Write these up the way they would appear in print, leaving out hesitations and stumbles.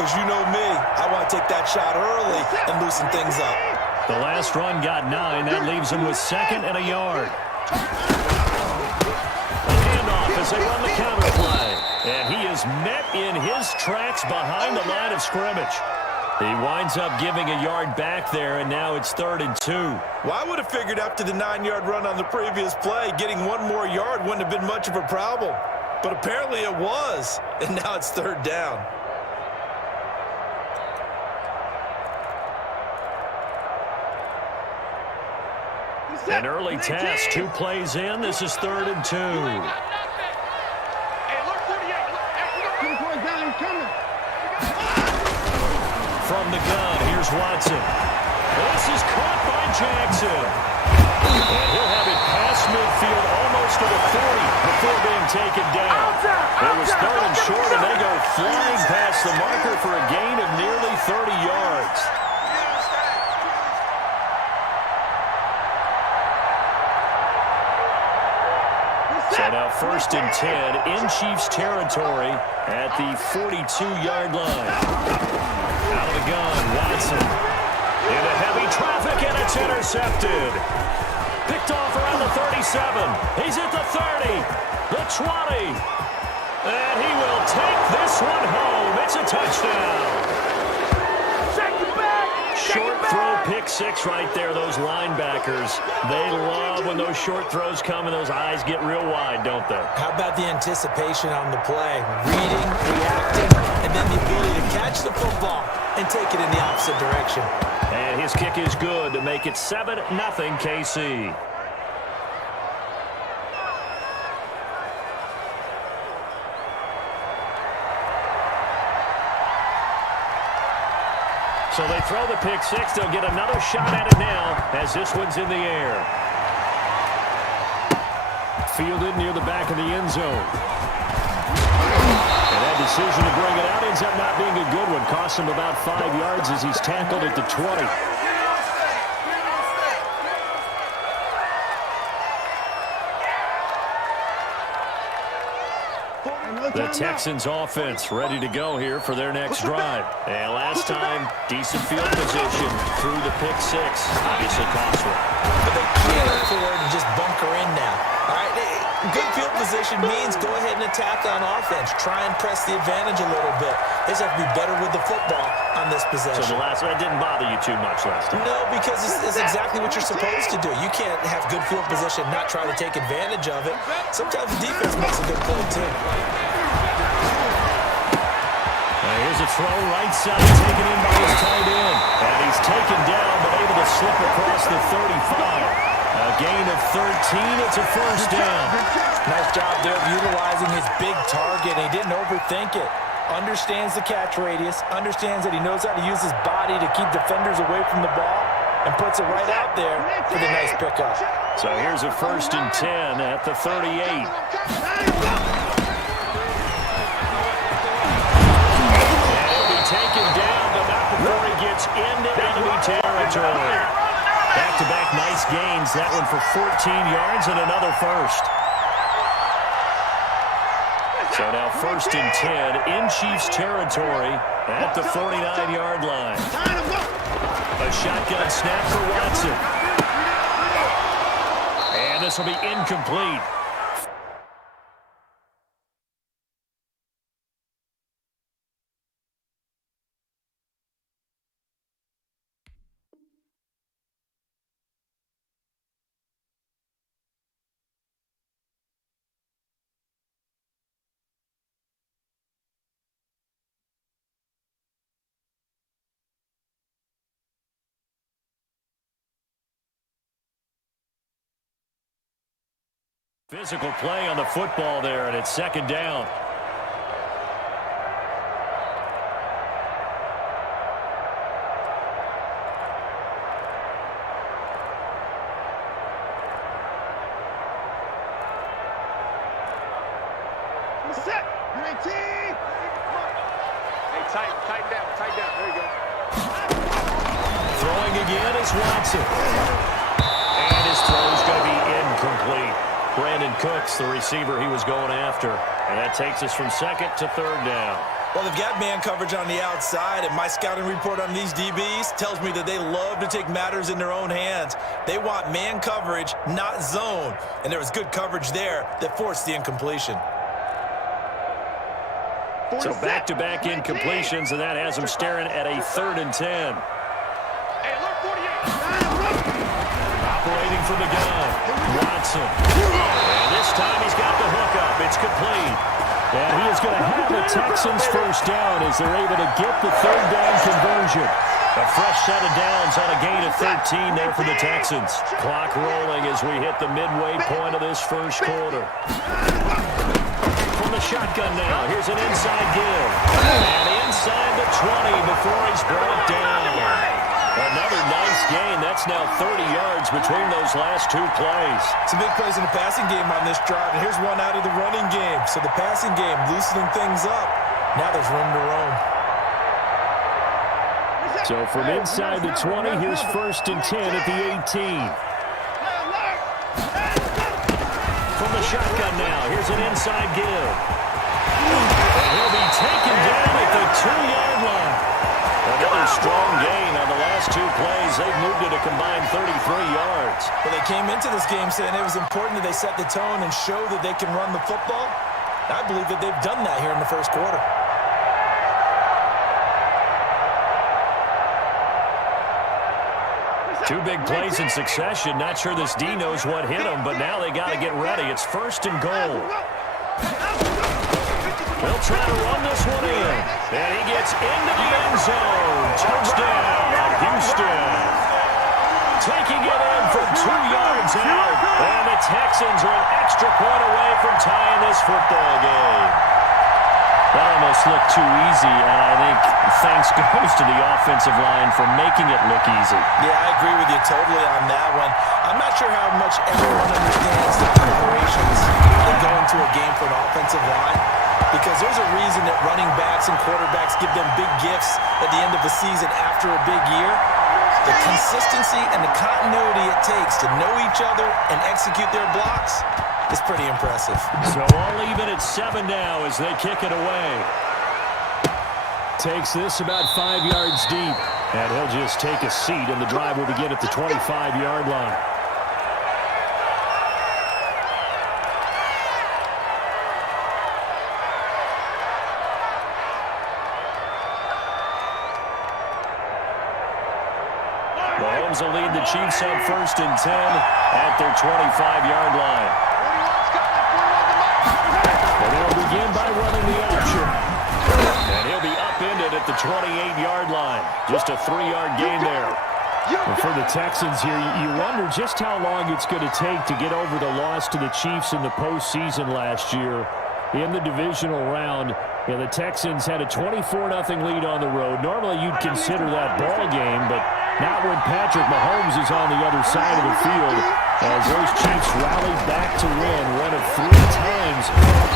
because you know me. I want to take that shot early and loosen things up. The last run got 9. That leaves him with 2nd and a yard. A handoff as they run the counter play. And he is met in his tracks behind the line of scrimmage. He winds up giving a yard back there, and now it's 3rd and 2. Well, I would have figured after the 9-yard run on the previous play, getting 1 more yard wouldn't have been much of a problem. But apparently it was, and now it's 3rd down. An early test, 2 plays in. This is 3rd and 2. From the gun, here's Watson. This is caught by Jackson. And he'll have it past midfield almost to the 40 before being taken down. It was 3rd and short, and they go flying past the marker for a gain of nearly 30 yards. So now 1st and 10 in Chiefs territory at the 42-yard line. Out of the gun, Watson. Into heavy traffic, and it's intercepted. Picked off around the 37. He's at the 30, the 20. And he will take this one home. It's a touchdown. Short throw, pick 6 right there. Those linebackers, they love when those short throws come and those eyes get real wide, don't they? How about the anticipation on the play? Reading, reacting, and then the ability to catch the football and take it in the opposite direction. And his kick is good to make it 7-0 KC. So they throw the pick 6. They'll get another shot at it now as this one's in the air. Fielded near the back of the end zone. And that decision to bring it out ends up not being a good one. Costs him about 5 yards as he's tackled at the 20. The Texans offense ready to go here for their next drive. And last time, decent field position through the pick 6. Obviously costly. But they can't afford to just bunker in now. All right, good field position means go ahead and attack on offense. Try and press the advantage a little bit. They just have to be better with the football on this possession. So the last one didn't bother you too much last time? No, because it's exactly what you're supposed to do. You can't have good field position, not try to take advantage of it. Sometimes the defense makes a good play, too. Here's a throw right side taken in by his tight end. And he's taken down but able to slip across the 35. A gain of 13. It's a 1st down. Nice job there of utilizing his big target. He didn't overthink it. Understands the catch radius. Understands that he knows how to use his body to keep defenders away from the ball. And puts it right out there for the nice pickup. So here's a 1st and 10 at the 38. Taken down, but not before he gets into enemy territory. Back-to-back nice gains. That one for 14 yards and another 1st. So now 1st and 10 in Chiefs territory at the 49-yard line. A shotgun snap for Watson. And this will be incomplete. Physical play on the football there, and it's 2nd down. Set. 19. Hey, tighten down. There you go. Throwing again is Watson. And his throw is going to be incomplete. Brandon Cooks, the receiver he was going after. And that takes us from 2nd to 3rd down. Well, they've got man coverage on the outside, and my scouting report on these DBs tells me that they love to take matters in their own hands. They want man coverage, not zone. And there was good coverage there that forced the incompletion. So back-to-back incompletions, and that has him staring at a 3rd and 10. Operating from the gun, Watson. And this time he's got the hookup. It's complete. And he is going to have the Texans first down as they're able to get the 3rd down conversion. A fresh set of downs on a gain of 13 there for the Texans. Clock rolling as we hit the midway point of this first quarter. From the shotgun now, here's an inside give. And inside the 20 before he's brought down. Another nice gain. That's now 30 yards between those last 2 plays. Some big plays in the passing game on this drive, and here's one out of the running game. So the passing game loosening things up. Now there's room to roam. So from inside the 20, here's 1st and 10 at the 18. From the shotgun now, here's an inside give. He'll be taken down at the 2-yard line. Another strong gain on the last 2 plays. They've moved it a combined 33 yards. Well, they came into this game saying it was important that they set the tone and show that they can run the football. I believe that they've done that here in the first quarter. Two big plays in succession. Not sure this D knows what hit him, but now they got to get ready. It's 1st and goal. They'll try to run this one in. And he gets into the end zone. Touchdown, Houston. Taking it in from 2 yards out. And the Texans are an extra point away from tying this football game. That almost looked too easy, and I think thanks goes to the offensive line for making it look easy. Yeah, I agree with you totally on that one. I'm not sure how much everyone understands the preparations that go into a game for an offensive line, because there's a reason that running backs and quarterbacks give them big gifts at the end of the season after a big year. The consistency and the continuity it takes to know each other and execute their blocks is pretty impressive. So all even at 7 now as they kick it away. Takes this about 5 yards deep. And he'll just take a seat, and the drive will begin at the 25-yard line. Mahomes will lead the Chiefs up 1st and 10 at their 25-yard line. And they'll begin by running the option. And he'll be upended at the 28-yard line. Just a 3-yard gain there. And for the Texans here, you wonder just how long it's going to take to get over the loss to the Chiefs in the postseason last year in the divisional round. And the Texans had a 24-0 lead on the road. Normally you'd consider that ball game, but not when Patrick Mahomes is on the other side of the field, as those Chiefs rallied back to win one of 3 times.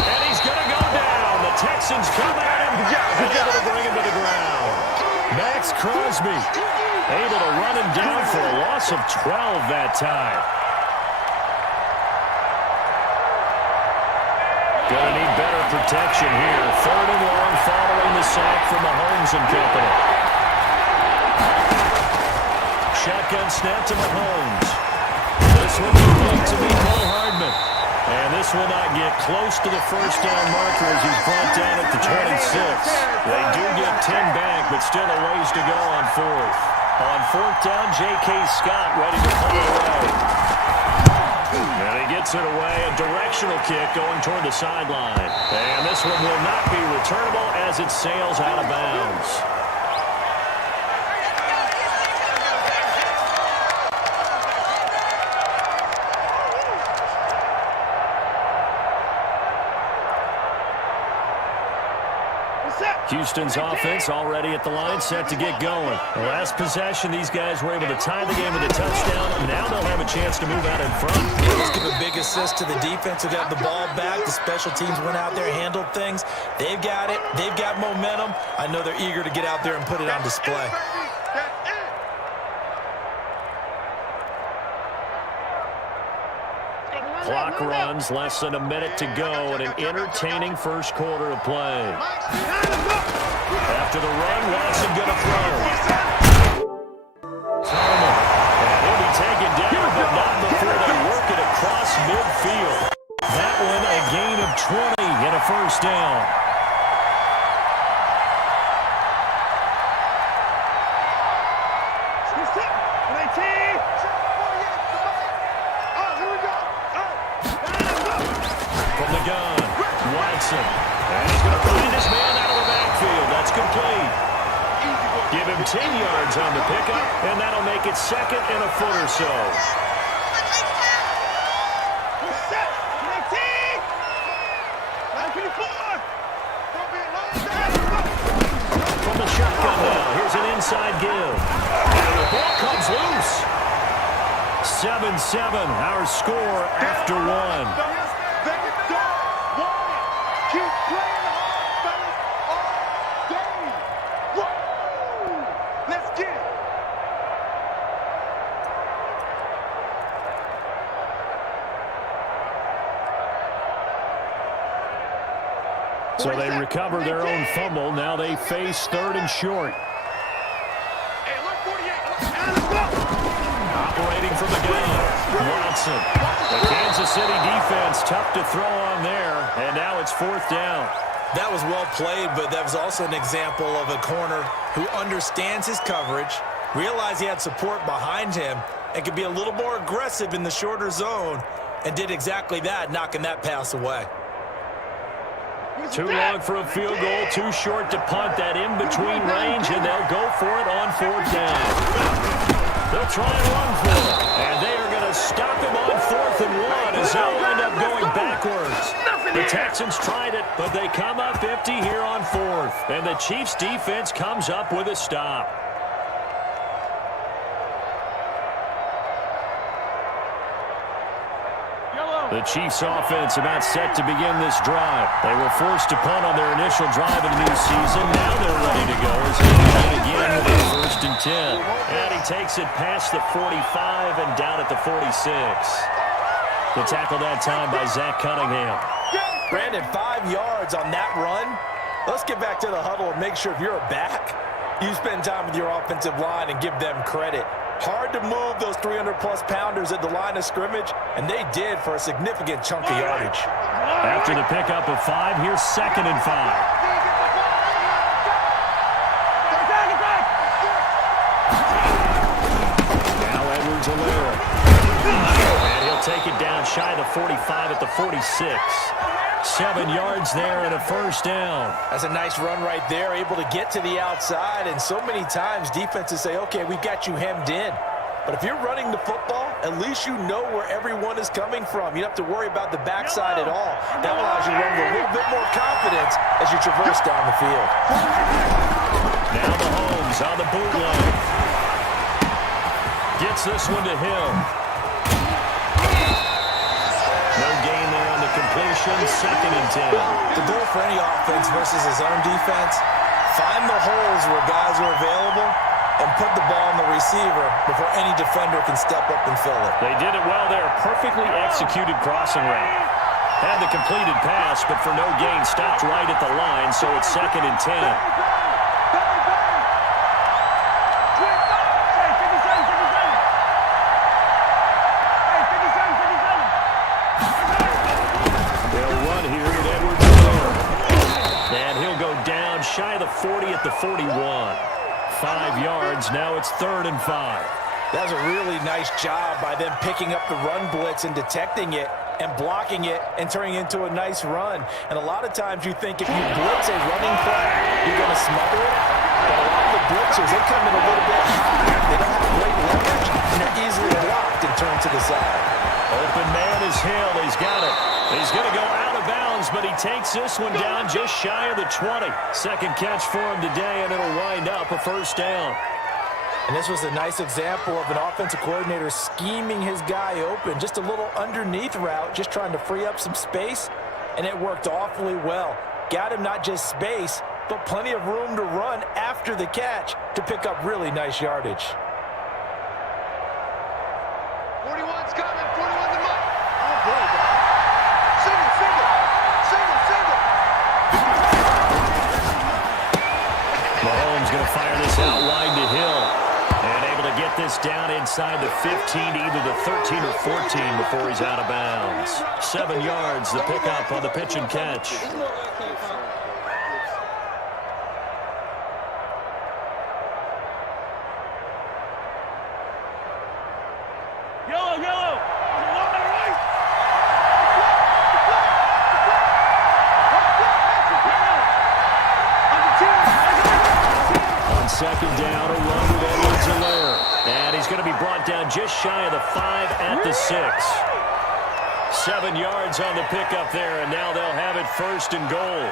And he's going to go down. The Texans come at him. And able to bring him to the ground. Max Crosby able to run him down for a loss of 12 that time. Going to need better protection here. 3rd and long following the sack from Mahomes and company. Shotgun snap to Mahomes. This one will to be Cole Hardman. And this will not get close to the first down marker as he's brought down at the 26. They do get 10 back, but still a ways to go on 4th. On 4th down, J.K. Scott ready to pull it away. And he gets it away. A directional kick going toward the sideline. And this one will not be returnable as it sails out of bounds. Houston's offense already at the line, set to get going. The last possession, these guys were able to tie the game with a touchdown. Now they'll have a chance to move out in front. Yeah, let's give a big assist to the defense who got the ball back. The special teams went out there, handled things. They've got it. They've got momentum. I know they're eager to get out there and put it on display. Clock runs, less than a minute to go in an entertaining first quarter of play. After the run, Watson going to throw. Turner. And he'll be taken down, but not before they work it across midfield. That one a gain of 20 and a first down. From the gun, Watson. And he's going to find his man out of the backfield. That's complete. Give him 10 yards on the pickup, and that'll make it second and a foot or so. From the shotgun now, here's an inside give. And the ball comes loose. 7-7, our score after one. So they recover their own fumble. Now they face third and short. Operating from the gun, Watson. The Kansas City defense tough to throw on there, and now it's fourth down. That was well played, but that was also an example of a corner who understands his coverage, realized he had support behind him, and could be a little more aggressive in the shorter zone, and did exactly that, knocking that pass away. Too long for a field goal, too short to punt. That in-between range, and they'll go for it on fourth down. They'll try and run for it, and they are going to stop him on 4th and 1 as they'll end up going backwards. The Texans tried it, but they come up empty here on 4th, and the Chiefs' defense comes up with a stop. The Chiefs' offense about set to begin this drive. They were forced to punt on their initial drive of the new season. Now they're ready to go as they begin again with a 1st and 10. And he takes it past the 45 and down at the 46. The tackle that time by Zach Cunningham. Brandon, 5 yards on that run. Let's get back to the huddle and make sure if you're a back, you spend time with your offensive line and give them credit. Hard to move those 300-plus pounders at the line of scrimmage, and they did for a significant chunk of yardage. After the pickup of 5, here's 2nd and 5. Now Edwards-Helaire. And he'll take it down shy of the 45 at the 46. 7 yards there and a first down. That's a nice run right there, able to get to the outside. And so many times defenses say, okay, we've got you hemmed in. But if you're running the football, at least you know where everyone is coming from. You don't have to worry about the backside at all. That allows you to run with a little bit more confidence as you traverse down the field. Now Mahomes on the bootleg. Gets this one to Hill. No gain there on the completion, 2nd and 10. The goal for any offense versus his own defense, find the holes where guys are available and put the ball on the receiver before any defender can step up and fill it. They did it well there. Perfectly executed crossing route. Had the completed pass, but for no gain, stopped right at the line, so it's 2nd and 10. Shy of the 40 at the 41. 5 yards. Now it's 3rd and 5. That was a really nice job by them picking up the run blitz and detecting it and blocking it and turning it into a nice run. And a lot of times you think if you blitz a running play, you're going to smother it. But a lot of the blitzers, they come in a little bit higher. They don't have great leverage, and they're easily blocked and turned to the side. Open man is Hill. He's got it. He's going to go out of bounds, but he takes this one down just shy of the 20. Second catch for him today, and it'll wind up a first down. And this was a nice example of an offensive coordinator scheming his guy open. Just a little underneath route, just trying to free up some space, and it worked awfully well. Got him not just space, but plenty of room to run after the catch to pick up really nice yardage. 41's coming. 41's in mind. Oh, boy. inside the 15 to either the 13 or 14 before he's out of bounds. 7 yards, the pickup on the pitch and catch. Second down, a run with Edwards-Helaire. And he's going to be brought down just shy of the 5 at the 6. 7 yards on the pickup there, and now they'll have it first and goal.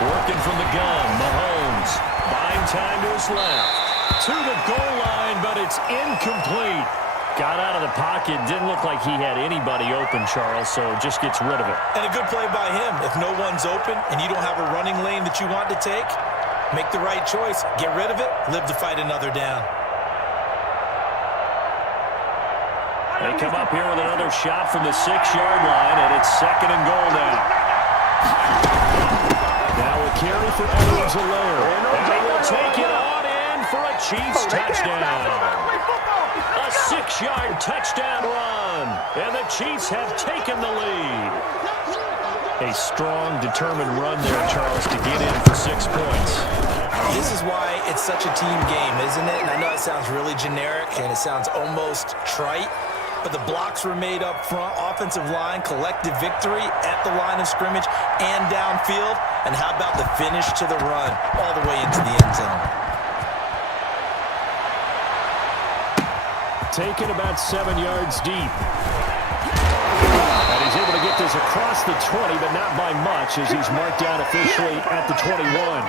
Working from the gun, Mahomes buying time to his left. To the goal line, but it's incomplete. Got out of the pocket. Didn't look like he had anybody open, Charles, so just gets rid of it. And a good play by him. If no one's open and you don't have a running lane that you want to take, make the right choice. Get rid of it. Live to fight another down. They come up here with another shot from the 6-yard line, and it's second and goal now. Now a carry for Edwards-Helaire. And they will take it on in for a Chiefs touchdown. A 6-yard touchdown run, and the Chiefs have taken the lead. A strong, determined run there, Charles, to get in for 6 points. This is why it's such a team game, isn't it? And I know it sounds really generic, and it sounds almost trite, but the blocks were made up front, offensive line, collective victory at the line of scrimmage and downfield. And how about the finish to the run all the way into the end zone? Taken about 7 yards deep. And he's able to get this across the 20, but not by much, as he's marked down officially at the 21.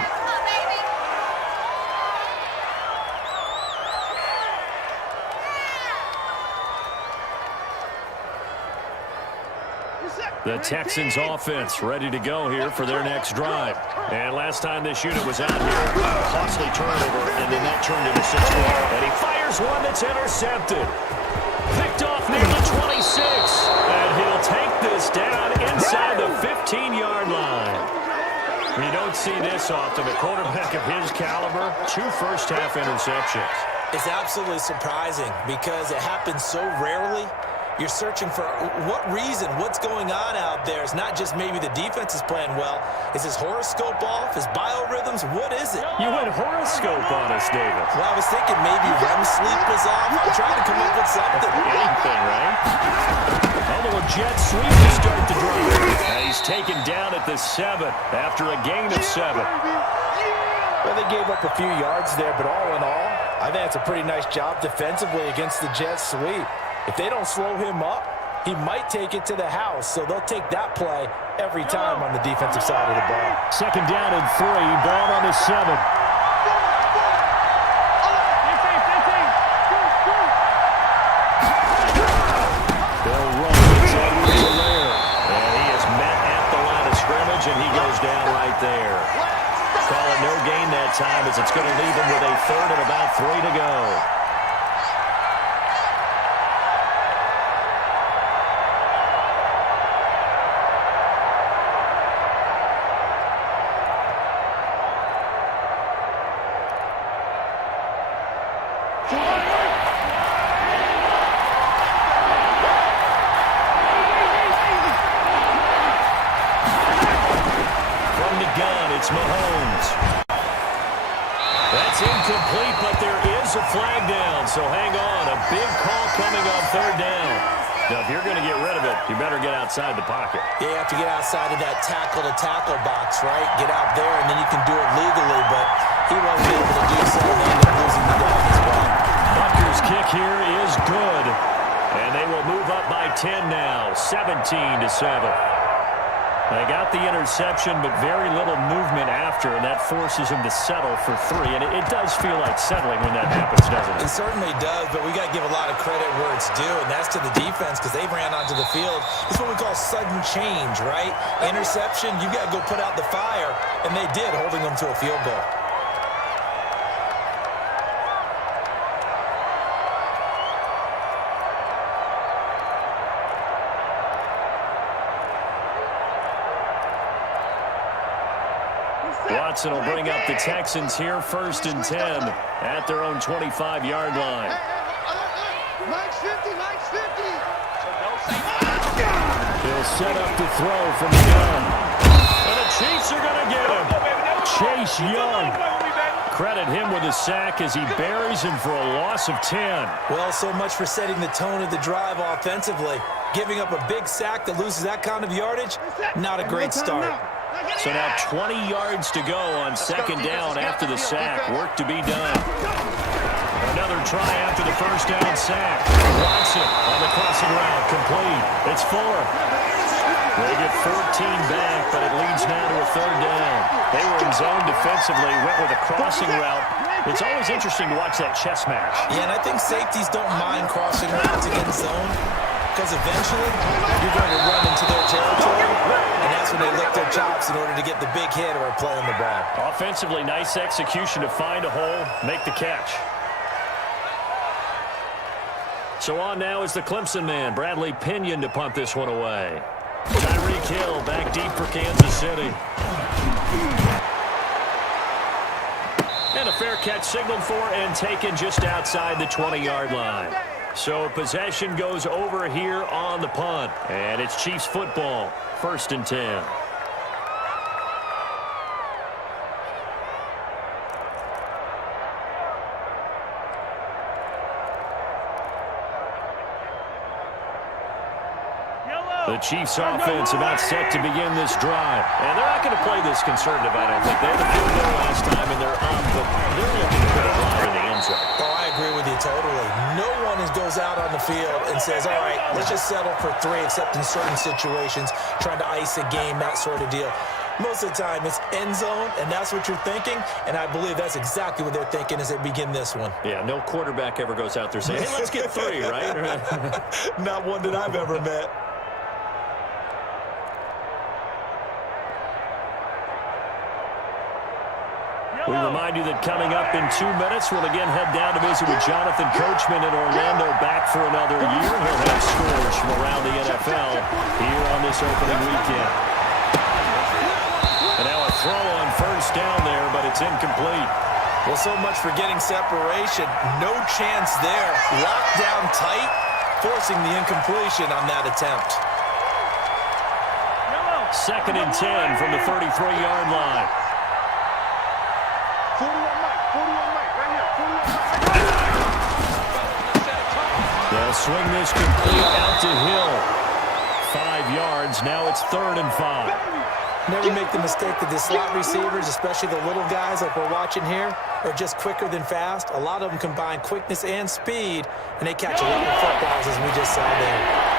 The Texans offense ready to go here for their next drive. And last time this unit was out here, costly turnover, and then that turned into 6 more. And he fires one that's intercepted. Picked off near the 26. And he'll take this down inside the 15-yard line. You don't see this often. A quarterback of his caliber, 2 first-half interceptions. It's absolutely surprising because it happens so rarely. You're searching for what reason, what's going on out there. It's not just maybe the defense is playing well. Is his horoscope off? His biorhythms? What is it? You went horoscope on us, David. Well, I was thinking maybe REM sleep was off. I'm trying to come up with something. Anything, right? A little jet sweep to start the drive. And he's taken down at the 7 after a gain of 7. Well, they gave up a few yards there, but all in all, I think it's a pretty nice job defensively against the jet sweep. If they don't slow him up, he might take it to the house. So they'll take that play every time on the defensive side of the ball. Second down and 3, ball on the 7. They'll run. It's Edwards-Helaire. And he is met at the line of scrimmage, and he goes down right there. Call it no gain that time, as it's going to leave him with a 3rd and about 3 to go. It's Mahomes. That's incomplete, but there is a flag down, so hang on. A big call coming on 3rd down. Now, if you're going to get rid of it, you better get outside the pocket. Yeah, you have to get outside of that tackle-to-tackle box, right? Get out there, and then you can do it legally, but he wasn't able to do so, and ended up losing the down as well. Butker's kick here is good, and they will move up by 10 now, 17-7. They got the interception, but very little movement after, and that forces him to settle for 3. And it does feel like settling when that happens, doesn't it? It certainly does, but we got to give a lot of credit where it's due, and that's to the defense because they ran onto the field. It's what we call sudden change, right? Interception, you got to go put out the fire, and they did, holding them to a field goal. Watson will bring up the Texans here, 1st and 10 at their own 25-yard line. Mike's 50, Mike's 50. He'll set up to throw from the gun. And the Chiefs are going to get him. Chase Young. Credit him with a sack as he buries him for a loss of 10. Well, so much for setting the tone of the drive offensively. Giving up a big sack that loses that kind of yardage, not a great start. So now 20 yards to go on 2nd down after the sack. Work to be done. Another try after the 1st down sack. Watson on the crossing route, complete. It's 4. They get 14 back, but it leads now to a 3rd down. They were in zone defensively, went with a crossing route. It's always interesting to watch that chess match. Yeah, and I think safeties don't mind crossing routes against zone, because eventually you're going to run into their territory, and that's when they lick their chops in order to get the big hit or play on the ball. Offensively, nice execution to find a hole, make the catch. So on now is the Clemson man, Bradley Pinion, to punt this one away. Tyreek Hill back deep for Kansas City. And a fair catch signaled for and taken just outside the 20-yard line. So possession goes over here on the punt. And it's Chiefs football, 1st and 10. The Chiefs offense about set to begin this drive. And they're not going to play this conservative, I don't think. They had the field goal last time, and they're on, but they're looking to put a drive in the end zone. Oh, I agree with you totally. No one goes out on the field and says, all right, let's just settle for 3, except in certain situations, trying to ice a game, that sort of deal. Most of the time, it's end zone, and that's what you're thinking, and I believe that's exactly what they're thinking as they begin this one. Yeah, no quarterback ever goes out there saying, hey, let's get 3, right? Not one that I've ever met. We remind you that coming up in 2 minutes, we'll again head down to visit with Jonathan Coachman in Orlando, back for another year. He'll have scores from around the NFL here on this opening weekend. And now a throw on 1st down there, but it's incomplete. Well, so much for getting separation. No chance there. Locked down tight, forcing the incompletion on that attempt. 2nd and 10 from the 33-yard line. 41 Mike, right here, 41 Mike. They'll swing this complete out to Hill. 5 yards, now it's 3rd and 5. Never make the mistake that the slot receivers, especially the little guys like we're watching here, are just quicker than fast. A lot of them combine quickness and speed, and they catch a lot of footballs, as we just saw there.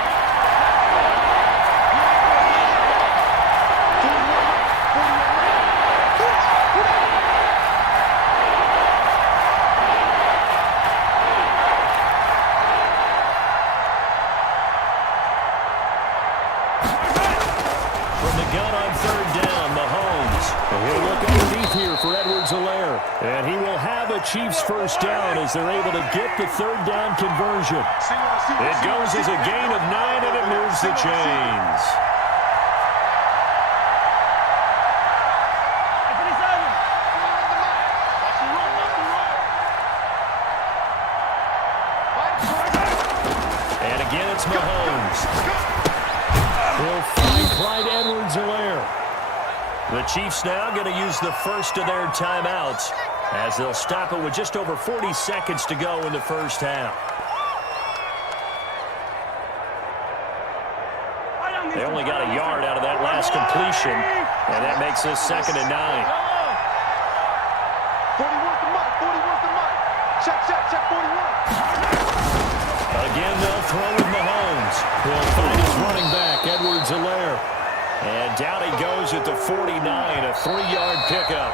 And he will have a Chiefs 1st down as they're able to get the 3rd down conversion. It goes as a gain of 9, and it moves the chains. And again, it's Mahomes. He'll find Clyde Edwards-Helaire. The Chiefs now going to use the first of their timeouts as they'll stop it with just over 40 seconds to go in the 1st half. They only got a yard out of that last completion, and that makes this 2nd and 9. 40 worth the Mike, 40 worth the Mike. Check, 41. Again, they'll throw with Mahomes. He'll find his running back, Edwards-Helaire. And down he goes at the 49, a 3-yard pickup.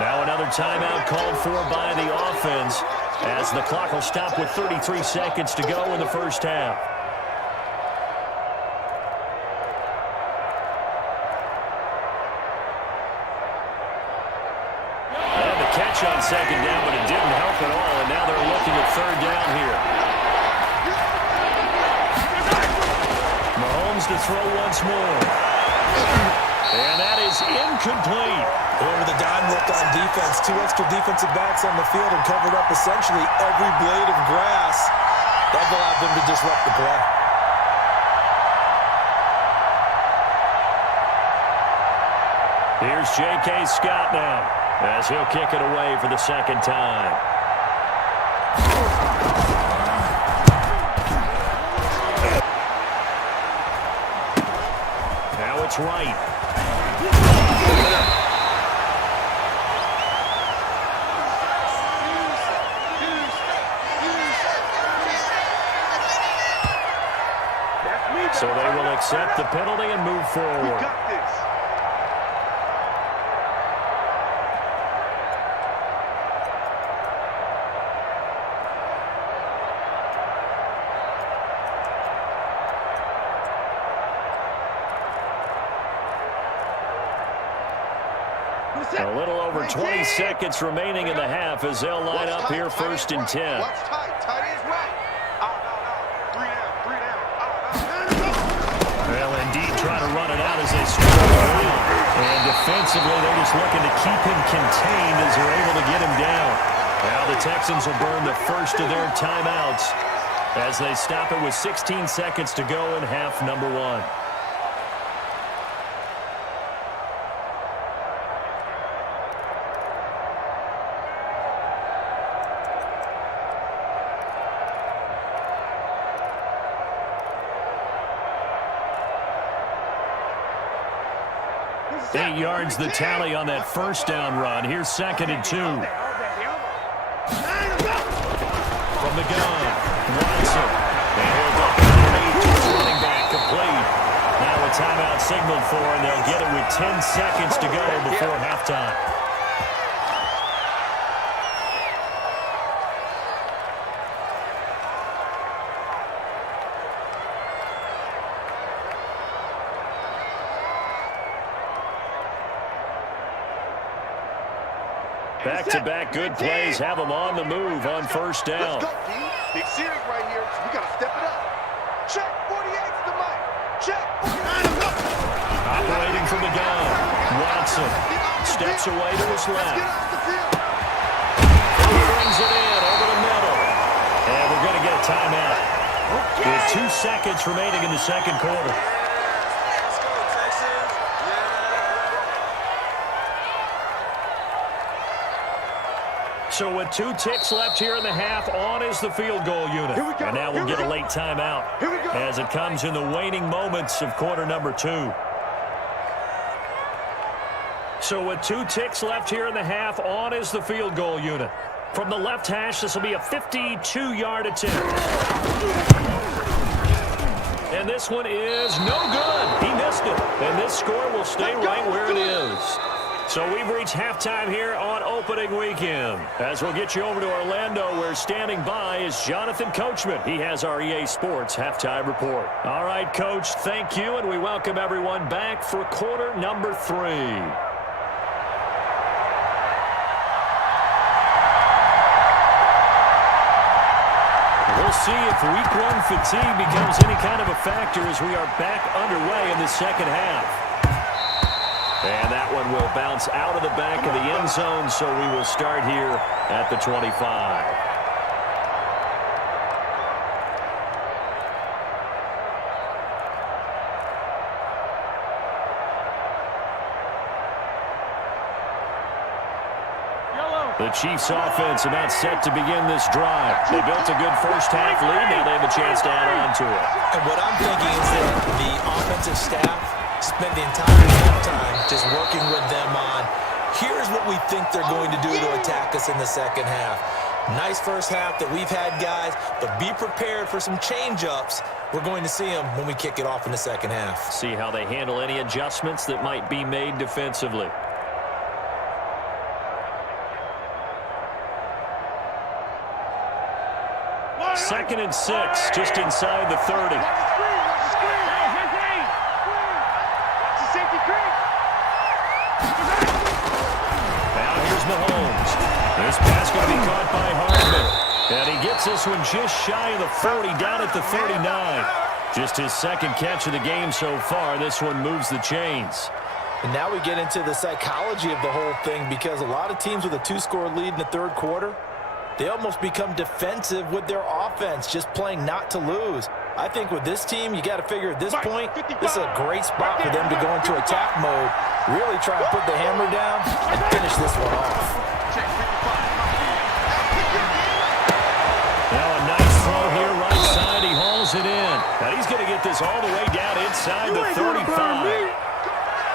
Now another timeout called for by the offense as the clock will stop with 33 seconds to go in the 1st half. And the catch on 2nd down, but it didn't help at all, and now they're looking at 3rd down here. Mahomes to throw once more. And that is incomplete. Well, the dime look on defense. 2 extra defensive backs on the field and covered up essentially every blade of grass. That allowed them to disrupt the play. Here's J.K. Scott now as he'll kick it away for the second time. Now it's right. So they will accept the penalty and move forward. We got this. A little over 20 seconds remaining in the half as they'll line up here first and 10. Watch tight. Tight ends right. Out. 3 down. Well, indeed, try to run it out as they struggle around. And defensively, they're just looking to keep him contained as they're able to get him down. Now the Texans will burn the first of their timeouts as they stop it with 16 seconds to go in half number 1. Eight yards the tally on that first down run. Here's second and 2. From the gun, Watson. They hold up underneath to his running back, complete. Now a timeout signaled for, and they'll get it with 10 seconds to go before halftime. Back-to-back good plays have them on the move on first down. Let's go, D. Big series right here. We got to step it up. Check 48's the mic. Check 49. Operating from the gun. Watson steps away to his left. He brings it in over the middle. And we're going to get a timeout. With 2 seconds remaining in the second quarter. So with 2 ticks left here in the half, on is the field goal unit. And now we'll get a late timeout as it comes in the waning moments of quarter number 2. So with 2 ticks left here in the half, on is the field goal unit. From the left hash, this will be a 52-yard attempt. And this one is no good. He missed it. And this score will stay right where it is. So we've reached halftime here on opening weekend. As we'll get you over to Orlando, where standing by is Jonathan Coachman. He has our EA Sports halftime report. All right, Coach, thank you, and we welcome everyone back for quarter number 3. We'll see if week 1 fatigue becomes any kind of a factor as we are back underway in the second half. And that one will bounce out of the back of the end zone, so we will start here at the 25. The Chiefs offense about set to begin this drive. They built a good first half lead. Now they have a chance to add on to it. And what I'm thinking is that the offensive staff spent the entire halftime just working with them on, here's what we think they're going to do to attack us in the second half. Nice first half that we've had, guys, but be prepared for some change-ups. We're going to see them when we kick it off in the second half. See how they handle any adjustments that might be made defensively. Second and 6, just inside the 30. Now here's Mahomes. This pass going to be caught by Hardman. And he gets this one just shy of the 40, down at the 39. Just his second catch of the game so far. This one moves the chains. And now we get into the psychology of the whole thing, because a lot of teams with a 2-score lead in the third quarter, they almost become defensive with their offense, just playing not to lose. I think with this team, you got to figure at this point, this is a great spot for them to go into attack mode, really try and put the hammer down and finish this one off. Now a nice throw here, right side. He hauls it in. And he's going to get this all the way down inside the 35.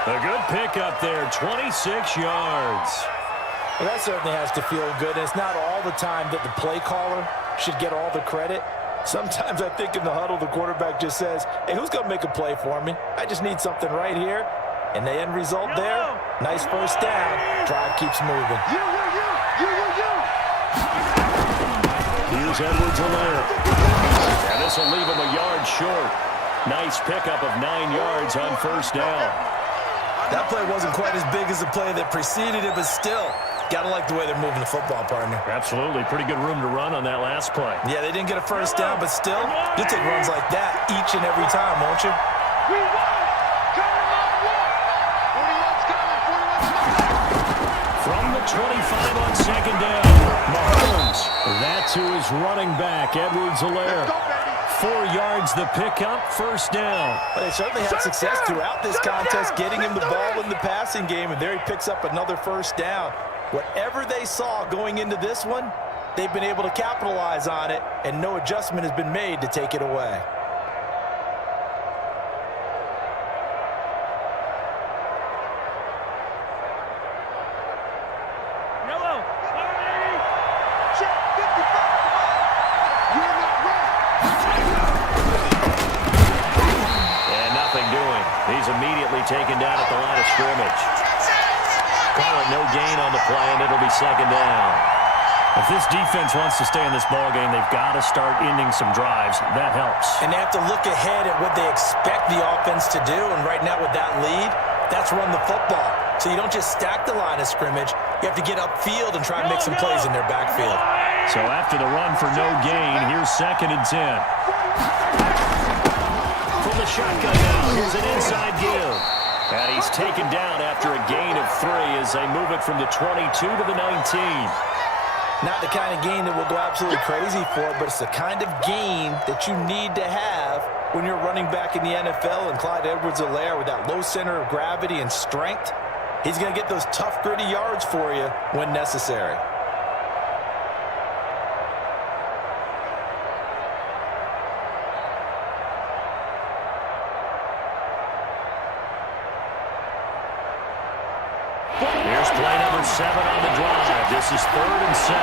A good pickup there, 26 yards. Well, that certainly has to feel good. And it's not all the time that the play caller should get all the credit. Sometimes I think in the huddle, the quarterback just says, hey, who's going to make a play for me? I just need something right here. And the end result there, nice first down. Drive keeps moving. Here's Edwards-Helaire. And this will leave him a yard short. Nice pickup of 9 yards on first down. That play wasn't quite as big as the play that preceded it, but still, got to like the way they're moving the football, partner. Absolutely. Pretty good room to run on that last play. Yeah, they didn't get a first down, but still, you'll take runs like that each and every time, won't you? From the 25 on second down, Mahomes. That to his running back, Edwards-Helaire. 4 yards the pickup, first down. But they certainly had success throughout this contest, getting him the ball in the passing game, and there he picks up another first down. Whatever they saw going into this one, they've been able to capitalize on it, and no adjustment has been made to take it away. He's immediately taken down at the line of scrimmage. Call it no gain on the play, and it'll be second down. If this defense wants to stay in this ballgame, they've got to start ending some drives. That helps. And they have to look ahead at what they expect the offense to do. And right now with that lead, that's run the football. So you don't just stack the line of scrimmage. You have to get upfield and try and make some plays in their backfield. So after the run for no gain, here's second and 10. From the shotgun now, here's an inside give. And he's taken down after a gain of 3 as they move it from the 22 to the 19. Not the kind of gain that we'll go absolutely crazy for, but it's the kind of gain that you need to have when you're running back in the NFL. And Clyde Edwards-Helaire, with that low center of gravity and strength, he's going to get those tough, gritty yards for you when necessary. Here's play number 7 on the drive. This is 3rd and 7.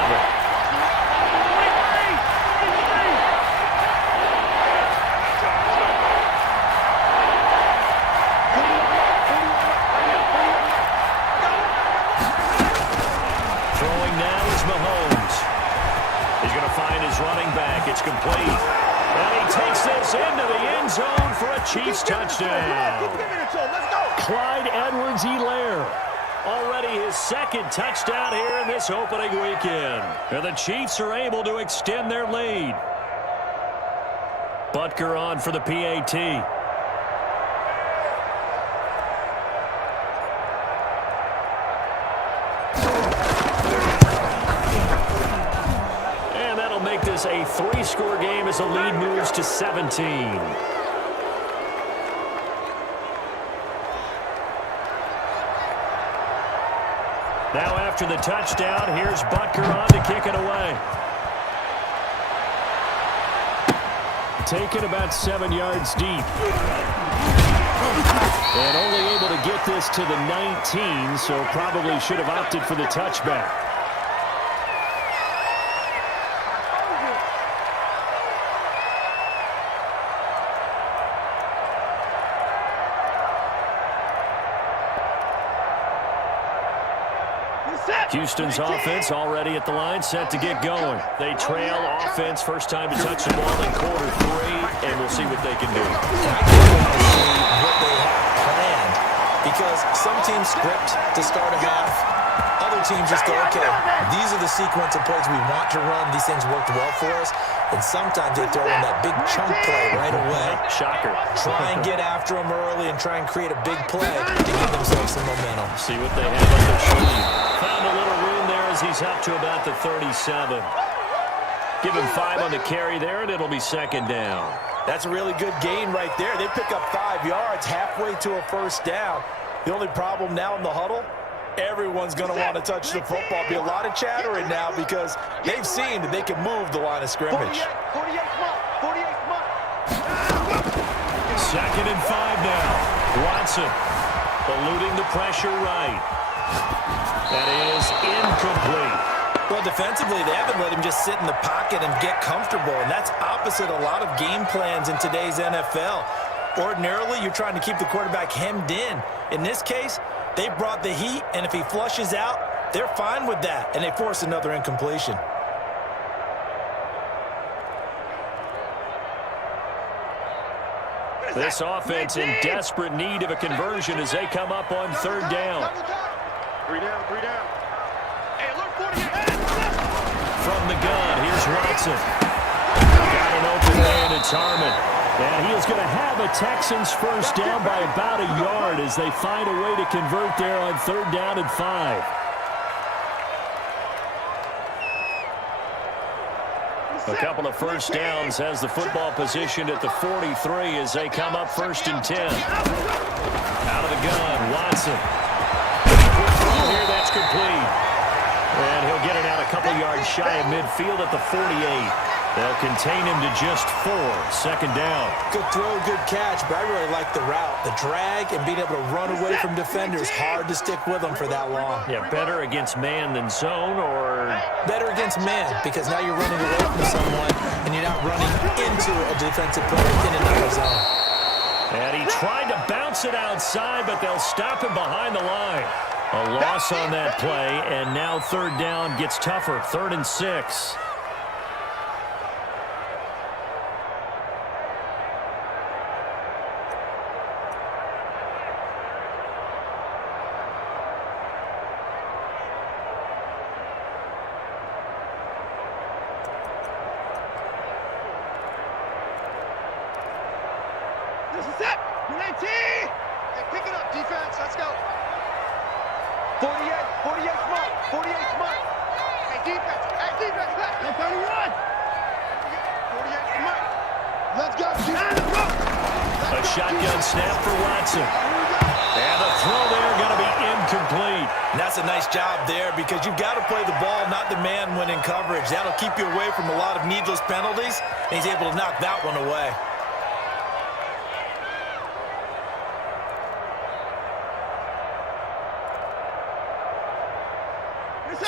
Throwing now is Mahomes. He's going to find his running back. It's complete. And he takes this into the end zone for a Chiefs touchdown. Clyde Edwards-Helaire. Already his second touchdown here in this opening weekend. And the Chiefs are able to extend their lead. Butker on for the PAT. And that'll make this a 3-score game as the lead moves to 17. Now after the touchdown, here's Butker on to kick it away. Taken about 7 yards deep. And only able to get this to the 19, so probably should have opted for the touchback. Houston's offense already at the line, set to get going. They trail offense, first time to touch the ball in quarter 3, and we'll see what they can do. I see what they have planned, because some teams script to start a half Other teams just go, okay, these are the sequence of plays we want to run. These things worked well for us. And sometimes they throw in that big chunk play right away. Shocker. Try and get after them early and try and create a big play to give themselves some momentum. See what they have up their sleeve. Found a little room there as he's up to about the 37. Give him 5 on the carry there, and it'll be second down. That's a really good gain right there. They pick up 5 yards halfway to a first down. The only problem now in the huddle, everyone's going to want to touch the football. Be a lot of chattering now because they've seen that they can move the line of scrimmage. 48 month. Second and 5 now. Watson eluding the pressure right. That is incomplete. Well, defensively, they haven't let him just sit in the pocket and get comfortable, and that's opposite a lot of game plans in today's NFL. Ordinarily, you're trying to keep the quarterback hemmed in. In this case, they brought the heat, and if he flushes out, they're fine with that, and they force another incompletion. This offense in desperate need of a conversion as they come up on third down. 3 down. Hey, look, 48. From the gun, here's Watson. Got an open man, it's Harmon. And he is going to have a Texans first down by about a yard as they find a way to convert there on third down and 5. A couple of first downs has the football positioned at the 43 as they come up first and 10. Out of the gun, Watson. Here, that's complete. And he'll get it out a couple yards shy of midfield at the 48. They'll contain him to just 4. Second down. Good throw, good catch, but I really like the route. The drag and being able to run away from defenders, hard to stick with them for that long. Yeah, better against man than zone, or better against man, because now you're running away from someone and you're not running into a defensive player in another zone. And he tried to bounce it outside, but they'll stop him behind the line. A loss on that play, and now third down gets tougher. 3rd and 6. This is it. 19. Hey, pick it up, defense. Let's go. 48's mark. 48's mark. Hey, defense. Back. 31. 48's mark. Let's go. A shotgun snap for Watson. And the throw there going to be incomplete. And that's a nice job there because you've got to play the ball, not the man when in coverage. That'll keep you away from a lot of needless penalties, and he's able to knock that one away.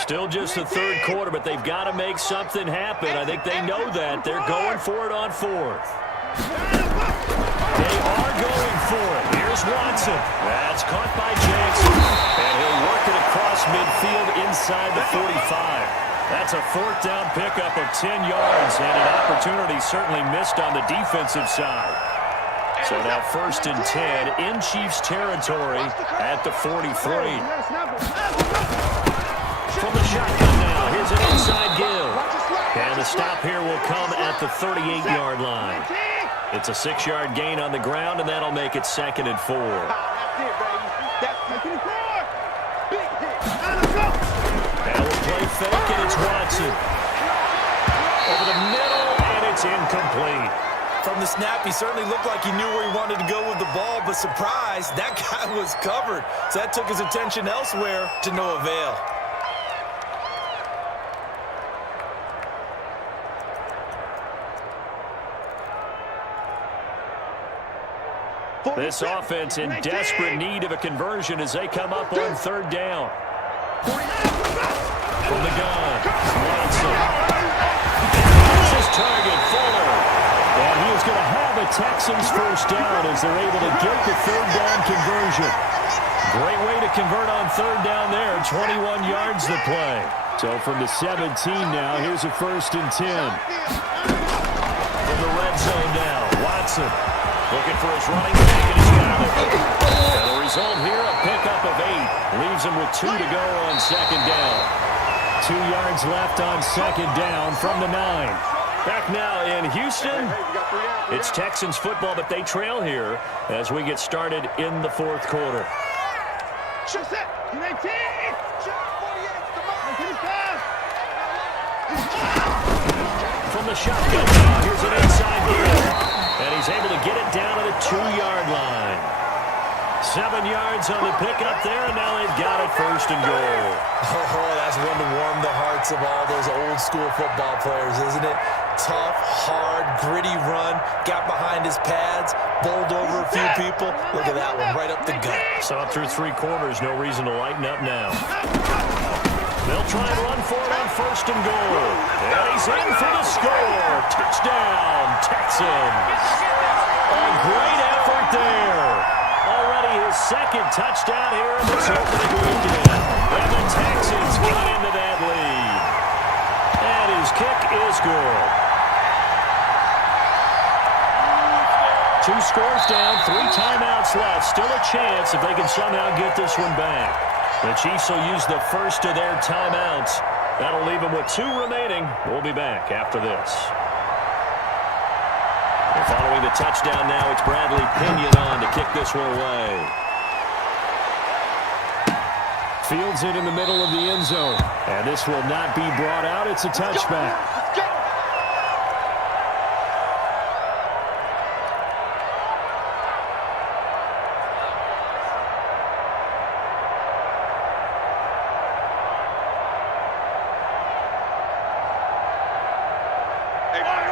Still just the third quarter, but they've got to make something happen. I think they know that. They're going for it on 4th. They are going for it. Here's Watson. That's caught by Jackson. And he'll work it across midfield inside the 45. That's a 4th down pickup of 10 yards, and an opportunity certainly missed on the defensive side. So now 1st and 10 in Chiefs territory at the 43. From the shotgun now, here's an inside give. And the stop here will come at the 38-yard line. It's a 6-yard gain on the ground, and that'll make it 2nd and 4. Now we'll play fake, and it's Watson. Over the middle, and it's incomplete. From the snap, he certainly looked like he knew where he wanted to go with the ball, but surprise, that guy was covered. So that took his attention elsewhere to no avail. This offense in desperate need of a conversion as they come up on third down. From the gun, Watson. That's his target, Fuller. And he is going to have a Texans first down as they're able to get the third down conversion. Great way to convert on third down there. 21 yards to play. So from the 17 now, here's a 1st and 10. From the red zone now, Watson. Looking for his running back, and he's got it. And the result here, a pickup of 8. Leaves him with 2 to go on second down. 2 yards left on second down from the 9. Back now in Houston. It's Texans football, but they trail here as we get started in the fourth quarter. From the shotgun now, here's an inside give. And he's able to get it down to the 2-yard line. 7 yards on the pickup there, and now they've got it first and goal. Oh, that's one to warm the hearts of all those old-school football players, isn't it? Tough, hard, gritty run, got behind his pads, bowled over a few people. Look at that one, right up the gut. So up through 3 quarters, no reason to lighten up now. They'll try and run for it on first and goal. And he's in for the score. Touchdown, Texans. A great effort there. Already his second touchdown here in this opening weekend. And the Texans got into that lead. And his kick is good. 2 scores down, 3 timeouts left. Still a chance if they can somehow get this one back. The Chiefs will use the first of their timeouts. That'll leave them with 2 remaining. We'll be back after this. And following the touchdown now, it's Bradley Pinion on to kick this one away. Fields it in the middle of the end zone. And this will not be brought out. It's a touchback.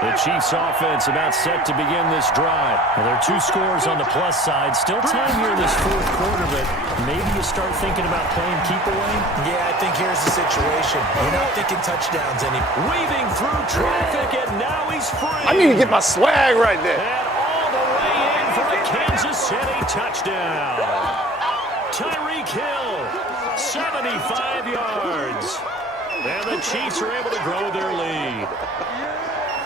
The Chiefs offense about set to begin this drive. Well, there are 2 scores on the plus side. Still time here in this fourth quarter, but maybe you start thinking about playing keep away? Yeah, I think here's the situation. You're not thinking touchdowns anymore. Weaving through traffic, and now he's free. I need to get my swag right there. And all the way in for the Kansas City touchdown. Tyreek Hill, 75 yards. And the Chiefs are able to grow their lead.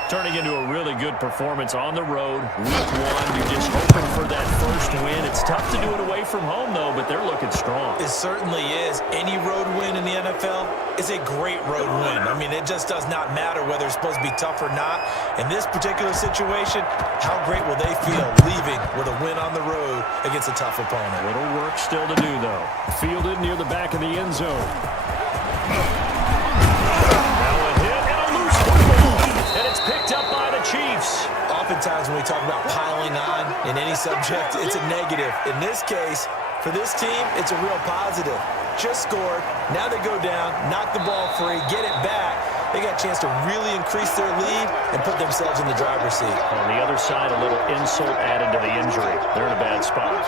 Turning into a really good performance on the road. Week 1, you're just hoping for that first win. It's tough to do it away from home, though, but they're looking strong. It certainly is. Any road win in the NFL is a great road win. I mean, it just does not matter whether it's supposed to be tough or not. In this particular situation, how great will they feel leaving with a win on the road against a tough opponent? Little work still to do, though. Fielded near the back of the end zone. Picked up by the Chiefs. Oftentimes when we talk about piling on in any subject, it's a negative. In this case, for this team, it's a real positive. Just scored. Now they go down, knock the ball free, get it back. They got a chance to really increase their lead and put themselves in the driver's seat. On the other side, a little insult added to the injury. They're in a bad spot.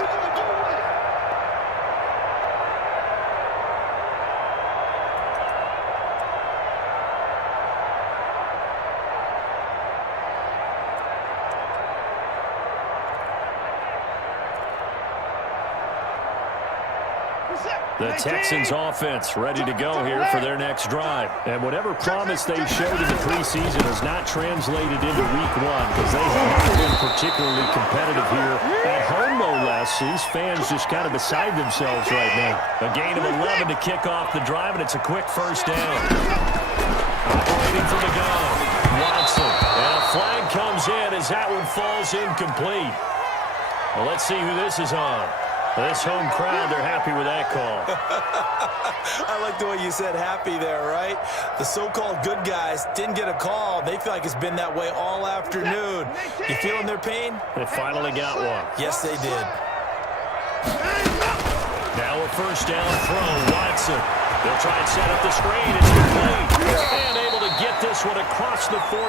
The Texans offense ready to go here for their next drive. And whatever promise they showed in the preseason has not translated into week 1 because they have not been particularly competitive here. At home, no less, these fans just kind of beside themselves right now. A gain of 11 to kick off the drive, and it's a quick first down. Operating from the gun, Watson. And a flag comes in as that one falls incomplete. Well, let's see who this is on. This home crowd, they're happy with that call. I like the way you said happy there, right? The so-called good guys didn't get a call. They feel like it's been that way all afternoon. You feeling their pain? They finally got one. Yes, they did. Now a first down throw, Watson. They'll try and set up the screen. It's complete. And able to get this one across the 45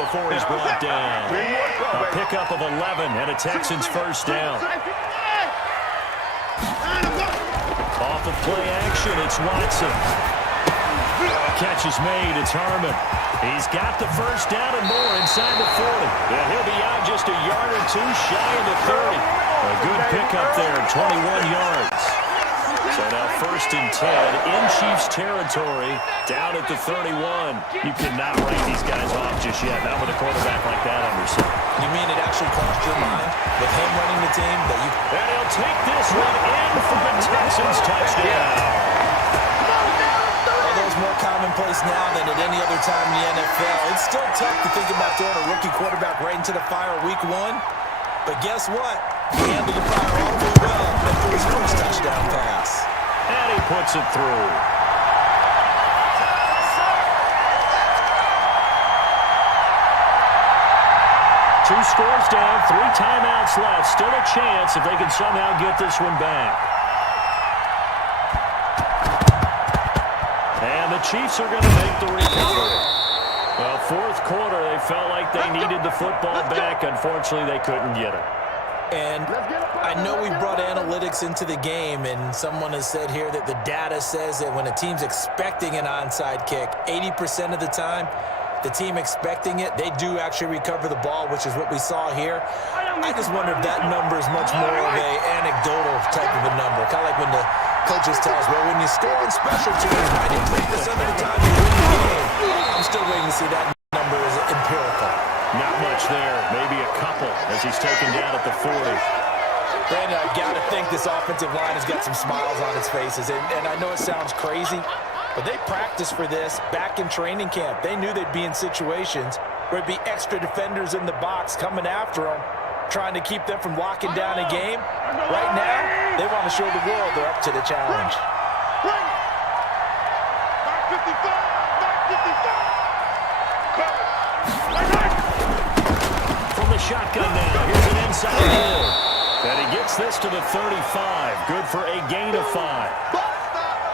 before he's brought down. A pickup of 11 and a Texans first down. Off of play action, it's Watson. Catch is made, it's Harmon. He's got the first down and more inside the 40. And he'll be out just a yard or 2 shy of the 30. A good pickup there, 21 yards. So now 1st and 10 in Chiefs territory, down at the 31. You cannot write these guys off just yet, not with a quarterback like that under center. You mean it actually crossed your mind with him running the team that you... And he'll take this one in for a Texans touchdown. Although it's more commonplace now than at any other time in the NFL, it's still tough to think about throwing a rookie quarterback right into the fire week 1. But guess what? He handled the fire awfully well and threw his first touchdown pass. And he puts it through. Two scores down, 3 timeouts left. Still a chance if they can somehow get this one back. And the Chiefs are going to make the recovery. Well, 4th quarter, they felt like they needed the football back. Unfortunately, they couldn't get it. And I know we brought analytics into the game, and someone has said here that the data says that when a team's expecting an onside kick, 80% of the time, the team expecting it, they do actually recover the ball, which is what we saw here. I just wonder if that number is much more of a anecdotal type of a number. Kind of like when the coaches tell us, well, when you score in special teams, 93% of the time you win the game. I'm still waiting to see that number is empirical. Not much there. Maybe a couple as he's taken down at the 40. Brandon, I've got to think this offensive line has got some smiles on its faces. And I know it sounds crazy, but they practiced for this back in training camp. They knew they'd be in situations where it'd be extra defenders in the box coming after them, trying to keep them from locking down a game. Right now, they want to show the world they're up to the challenge. Mark 55! Mark 55! From the shotgun now, here's an inside hill. And he gets this to the 35. Good for a gain of 5.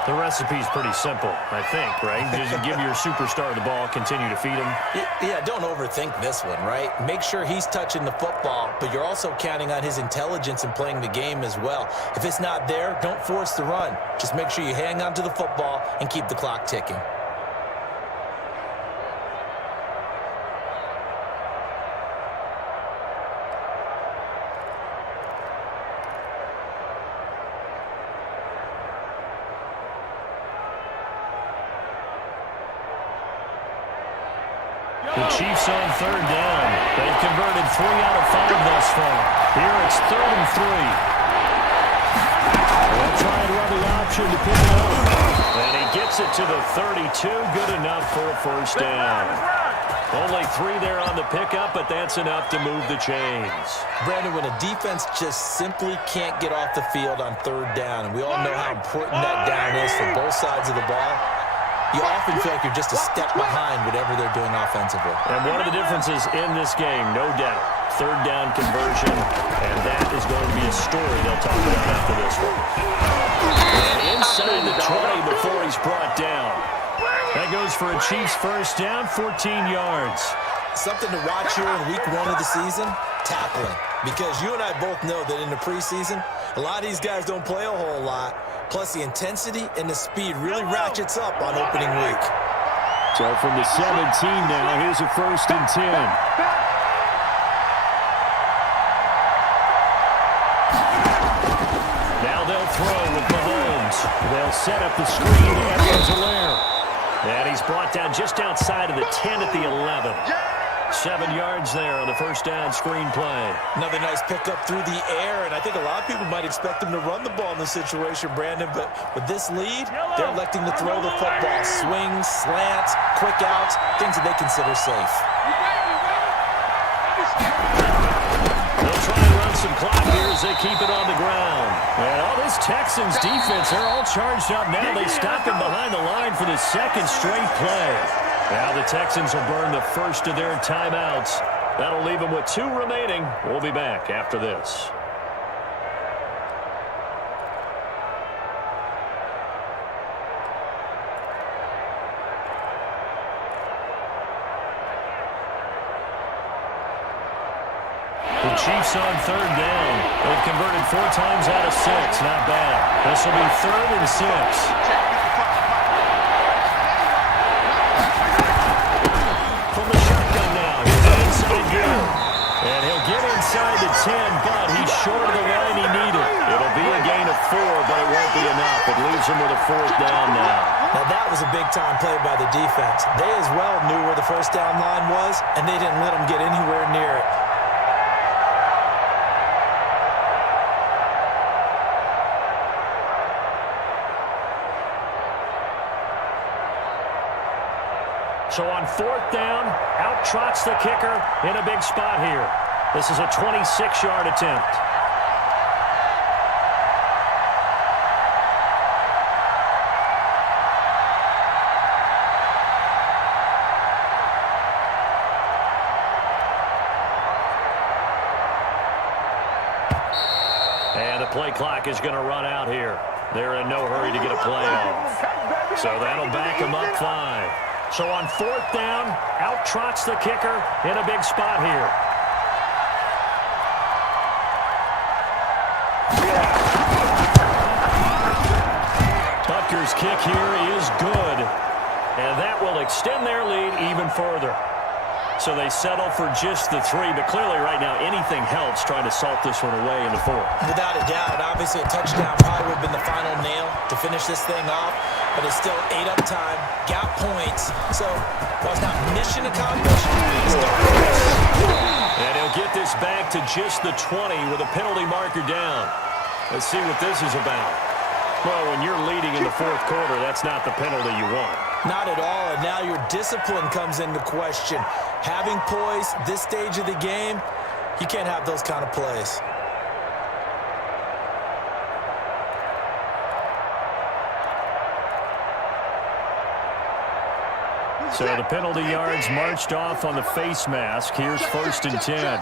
The recipe's pretty simple, I think, right? Just give your superstar the ball, continue to feed him. Yeah, don't overthink this one, right? Make sure he's touching the football, but you're also counting on his intelligence in playing the game as well. If it's not there, don't force the run. Just make sure you hang on to the football and keep the clock ticking. The Chiefs on 3rd down. They've converted 3 out of 5 thus far. Here it's 3rd and 3. They'll try and run the option to pick it up. And he gets it to the 32. Good enough for a 1st down. Only 3 there on the pickup, but that's enough to move the chains. Brandon, when a defense just simply can't get off the field on 3rd down, and we all know how important that down is for both sides of the ball, you often feel like you're just a step behind whatever they're doing offensively. And one of the differences in this game, no doubt, 3rd down conversion, and that is going to be a story they'll talk about after this one. And inside the 20 before he's brought down. That goes for a Chiefs 1st down, 14 yards. Something to watch here in week 1 of the season, tackling. Because you and I both know that in the preseason, a lot of these guys don't play a whole lot. Plus, the intensity and the speed really ratchets up on opening week. So from the 17 now, here's a 1st and 10. Now they'll throw with Mahomes. They'll set up the screen. Edwards-Helaire. And he's brought down just outside of the 10 at the 11. 7 yards there on the 1st down screen play. Another nice pickup through the air, and I think a lot of people might expect him to run the ball in this situation, Brandon, but with this lead, they're electing to throw the football. Swings, slants, quick outs, things that they consider safe. They'll try and run some clock here as they keep it on the ground. And all this Texans defense, they're all charged up now. They stop him behind the line for the 2nd straight play. Now the Texans will burn the 1st of their timeouts. That'll leave them with 2 remaining. We'll be back after this. The Chiefs on 3rd down. They've converted 4 times out of 6. Not bad. This will be 3rd and 6. And he'll get inside the 10, but he's short of the line he needed. It'll be a gain of 4, but it won't be enough. It leaves them with a 4th down now. Now, that was a big-time play by the defense. They as well knew where the first down line was, and they didn't let them get anywhere near it. So on 4th down, out trots the kicker in a big spot here. This is a 26-yard attempt. And the play clock is going to run out here. They're in no hurry to get a play off. So that'll back them up 5. So on 4th down, out trots the kicker in a big spot here. Butker's kick here is good. And that will extend their lead even further. So they settle for just the 3, but clearly right now anything helps trying to salt this one away in the 4th. Without a doubt, obviously a touchdown probably would have been the final nail to finish this thing off, but it's still 8 up time, got points, so while it's not mission accomplished, it's and he'll get this back to just the 20 with a penalty marker down. Let's see what this is about. Well, when you're leading in the 4th quarter, that's not the penalty you want. Not at all, and now your discipline comes into question. Having poise this stage of the game, you can't have those kind of plays. So the penalty yards marched off on the face mask. Here's 1st and 10.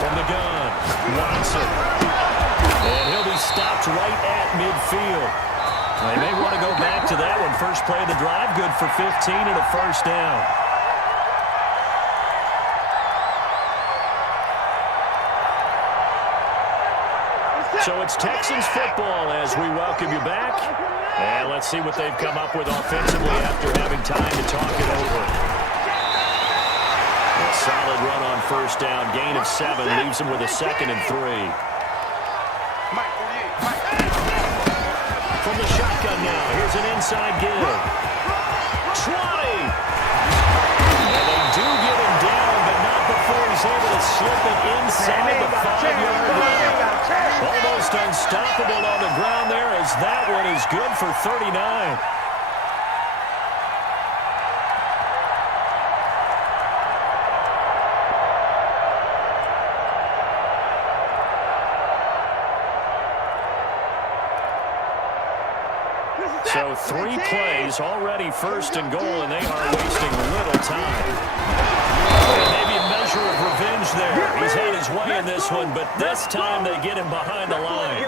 From the gun, Watson. And he'll be stopped right at midfield. They may want to go back to that one. First play of the drive, good for 15 and a 1st down. So it's Texans football as we welcome you back. And let's see what they've come up with offensively after having time to talk it over. A solid run on 1st down. Gain of 7 leaves them with a 2nd and 3. From the shotgun now, here's an inside give. 20! And they do get him down, but not before he's able to slip it inside the 5-yard line. Almost unstoppable on the ground there as that one is good for 39. So 3 plays, already 1st and goal, and they are wasting little time. And maybe a measure of revenge there. He's had his way in this one, but this time they get him behind the line.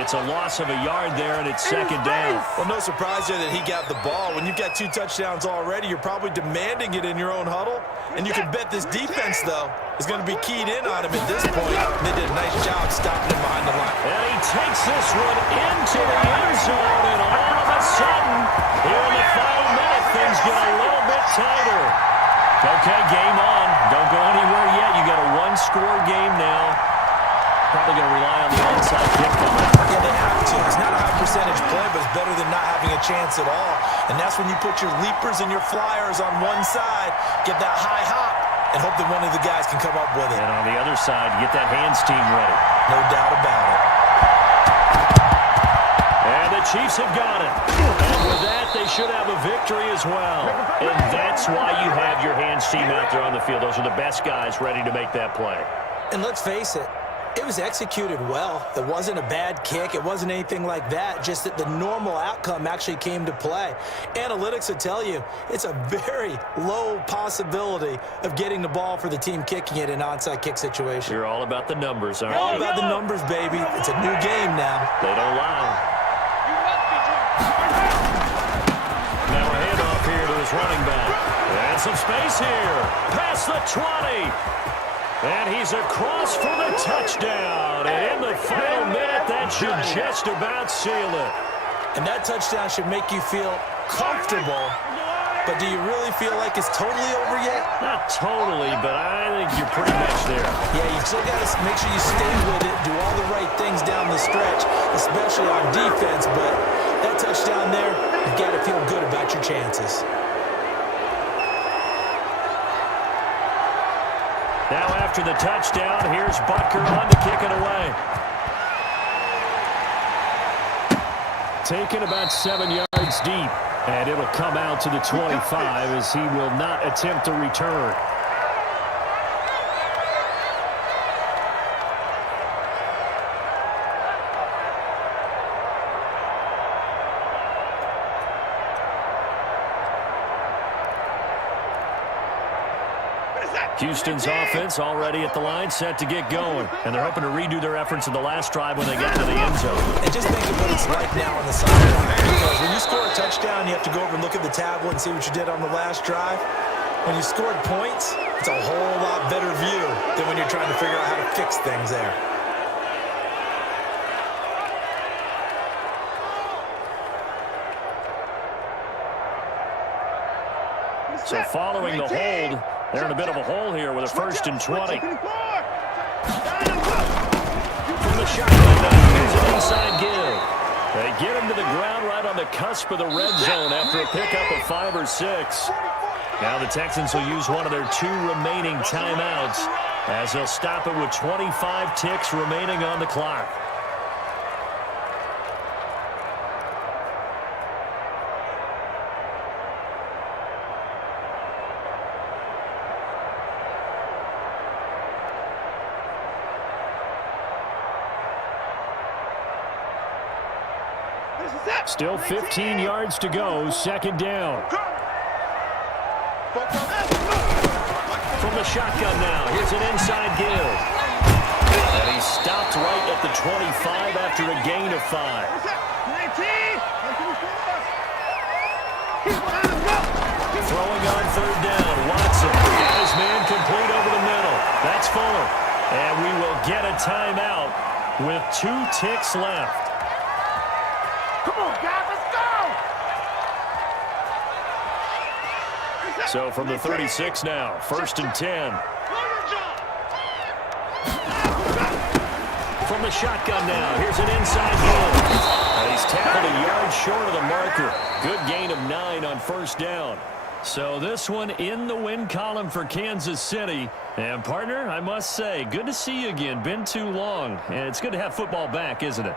It's a loss of a yard there, and it's 2nd down. Well, no surprise there that he got the ball. When you've got 2 touchdowns already, you're probably demanding it in your own huddle. And you can bet this defense, though, is going to be keyed in on him at this point. They did a nice job stopping him behind the line. And he takes this one into the end zone, and all of a sudden, here in the final minute, things get a little bit tighter. Okay, game on. Don't go anywhere yet. You got a 1-score game now. Probably going to rely on the onside kick on that. Yeah, they have to. It's not a high percentage play, but it's better than not having a chance at all. And that's when you put your leapers and your flyers on one side, get that high hop, and hope that one of the guys can come up with it. And on the other side, get that hands team ready. No doubt about it. And the Chiefs have got it. And with that, they should have a victory as well. And that's why you have your hands team out there on the field. Those are the best guys ready to make that play. And let's face it, it was executed well. It wasn't a bad kick. It wasn't anything like that. Just that the normal outcome actually came to play. Analytics will tell you it's a very low possibility of getting the ball for the team kicking it in an onside kick situation. You're all about the numbers, aren't you? All about the numbers, baby. It's a new game now. They don't lie. Now a handoff here to his running back. And some space here. Past the 20. And he's across for the touchdown. And in the final minute, that should just about seal it. And that touchdown should make you feel comfortable but do you really feel like it's totally over yet? Not totally, but I think you're pretty much there. Yeah, you still got to make sure you stay with it, do all the right things down the stretch, especially on defense, but that touchdown there, you've got to feel good about your chances. Now after the touchdown, here's Butker on to kick it away. Taken about 7 yards deep, and it'll come out to the 25 as he will not attempt to return. Houston's offense already at the line, set to get going. And they're hoping to redo their efforts in the last drive when they got to the end zone. And just think of what it's like now on the sideline. Because when you score a touchdown, you have to go over and look at the tablet and see what you did on the last drive. When you scored points, it's a whole lot better view than when you're trying to figure out how to fix things there. So following the hold, they're in a bit of a hole here with a 1st and 20. From the shotgun now, here's an inside give. They get him to the ground right on the cusp of the red zone after a pickup of 5 or 6. Now the Texans will use one of their 2 remaining timeouts as they'll stop it with 25 ticks remaining on the clock. Still 15 yards to go, 2nd down. From the shotgun now, here's an inside give. And he's stopped right at the 25 after a gain of 5. Throwing on 3rd down, Watson got his man complete over the middle. That's Fuller. And we will get a timeout with 2 ticks left. Come on, guys, let's go! So from the 36 now, 1st and 10. From the shotgun now, here's an inside goal. And he's tackled a yard short of the marker. Good gain of 9 on 1st down. So this one in the win column for Kansas City. And partner, I must say, good to see you again. Been too long. And it's good to have football back, isn't it?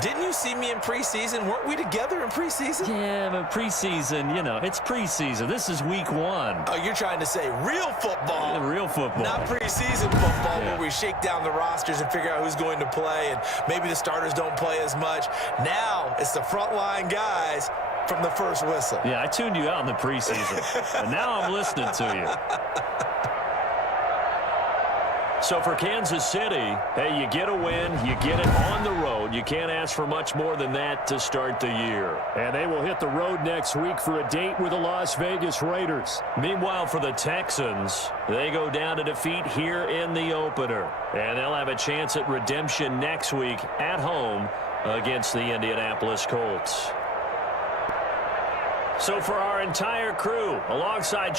Didn't you see me in preseason? Weren't we together in preseason? Yeah, but preseason, you know, it's preseason. This is week 1. Oh, you're trying to say real football. Yeah, real football. Not preseason football where we shake down the rosters and figure out who's going to play, and maybe the starters don't play as much. Now it's the frontline guys from the first whistle. Yeah, I tuned you out in the preseason, and now I'm listening to you. So for Kansas City, hey, you get a win, you get it on the road. You can't ask for much more than that to start the year. And they will hit the road next week for a date with the Las Vegas Raiders. Meanwhile, for the Texans, they go down to defeat here in the opener. And they'll have a chance at redemption next week at home against the Indianapolis Colts. So for our entire crew, alongside